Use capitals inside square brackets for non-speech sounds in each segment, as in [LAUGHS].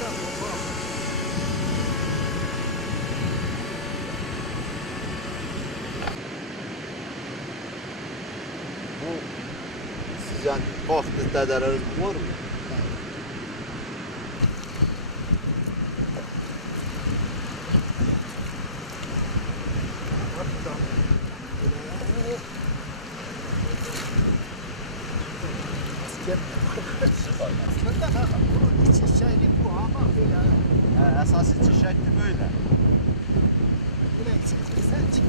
Bu sizin vaxtı dədələriniz var mı? Sıkar. Sıkar. Sıkar içi şeyli bu ama böyle He, esas içi şekli böyle. böyle içeceksen çık.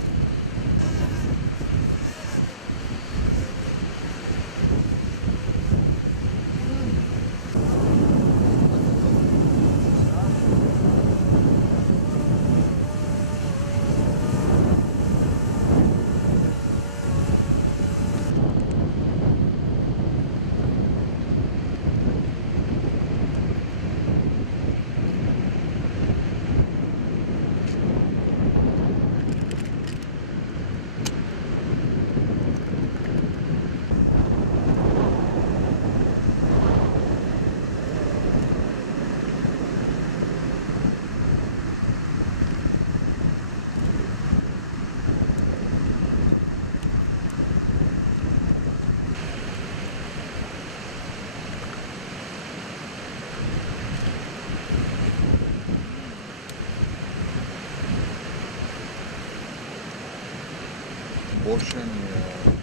Boş yani ya.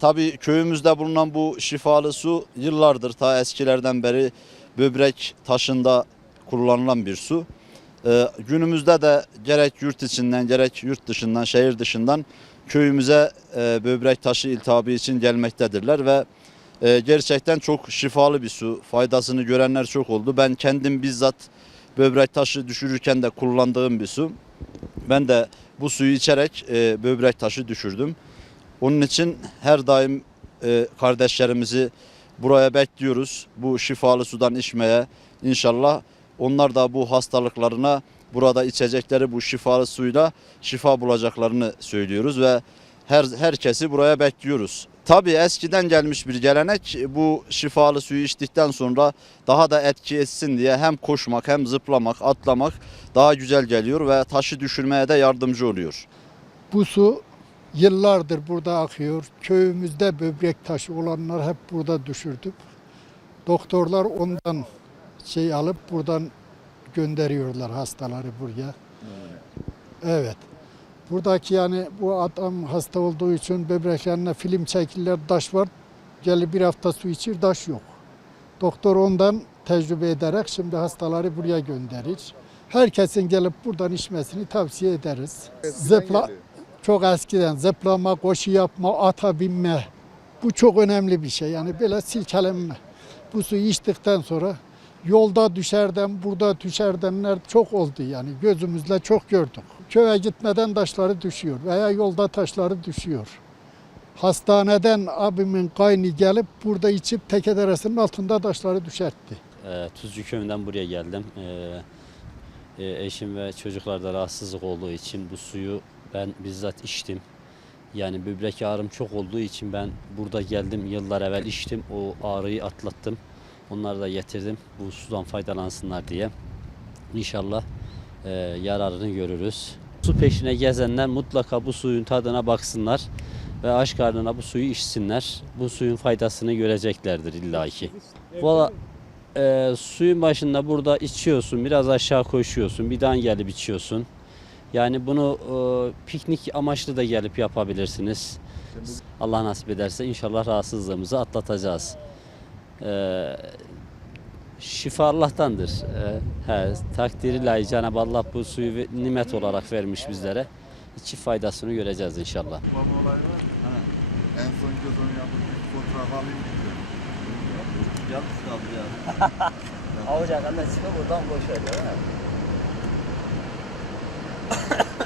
Tabii köyümüzde bulunan bu şifalı su yıllardır ta eskilerden beri böbrek taşında kullanılan bir su. Ee, günümüzde de gerek yurt içinden gerek yurt dışından şehir dışından köyümüze e, böbrek taşı iltihabı için gelmektedirler ve e, gerçekten çok şifalı bir su. Faydasını görenler çok oldu. Ben kendim bizzat böbrek taşı düşürürken de kullandığım bir su. Ben de bu suyu içerek e, böbrek taşı düşürdüm. Onun için her daim e, kardeşlerimizi buraya bekliyoruz. Bu şifalı sudan içmeye. İnşallah onlar da bu hastalıklarına burada içecekleri bu şifalı suyla şifa bulacaklarını söylüyoruz ve her herkesi buraya bekliyoruz. Tabii eskiden gelmiş bir gelenek bu şifalı suyu içtikten sonra daha da etki etsin diye hem koşmak hem zıplamak, atlamak daha güzel geliyor ve taşı düşürmeye de yardımcı oluyor. Bu su yıllardır burada akıyor. Köyümüzde böbrek taşı olanlar hep burada düşürdük. Doktorlar ondan şey alıp buradan gönderiyorlar hastaları buraya. Evet. Buradaki yani bu adam hasta olduğu için böbreklerine film çekirler, taş var. Gelir bir hafta su içir, taş yok. Doktor ondan tecrübe ederek şimdi hastaları buraya gönderir. Herkesin gelip buradan içmesini tavsiye ederiz. Zıpla, çok eskiden zıplama, koşu yapma, ata binme. Bu çok önemli bir şey. Yani böyle silkelenme. Bu suyu içtikten sonra yolda düşerden, burada düşerdenler çok oldu yani. Gözümüzle çok gördük. Köye gitmeden taşları düşüyor veya yolda taşları düşüyor. Hastaneden abimin kaynı gelip burada içip teke deresinin altında taşları düşertti. Ee, Tuzcu köyünden buraya geldim. Ee, e, eşim ve çocuklarda rahatsızlık olduğu için bu suyu ben bizzat içtim. Yani böbrek ağrım çok olduğu için ben burada geldim yıllar evvel içtim. O ağrıyı atlattım. Onları da getirdim bu sudan faydalansınlar diye. İnşallah e, yararını görürüz. Su peşine gezenler mutlaka bu suyun tadına baksınlar ve aç karnına bu suyu içsinler. Bu suyun faydasını göreceklerdir illaki. Valla e, suyun başında burada içiyorsun, biraz aşağı koşuyorsun, bir daha gelip içiyorsun. Yani bunu e, piknik amaçlı da gelip yapabilirsiniz. Allah nasip ederse inşallah rahatsızlığımızı atlatacağız. E, şifa Allah'tandır. E, he, takdiri layık Cenab-ı Allah bu suyu nimet olarak vermiş bizlere. İçi faydasını göreceğiz inşallah. Olay var. Ha. En son göz onu yapıp bir fotoğraf alayım diyorum. Yalnız kaldı ya. [LAUGHS] Alacak anne çıkıp buradan boş ver ya. [LAUGHS]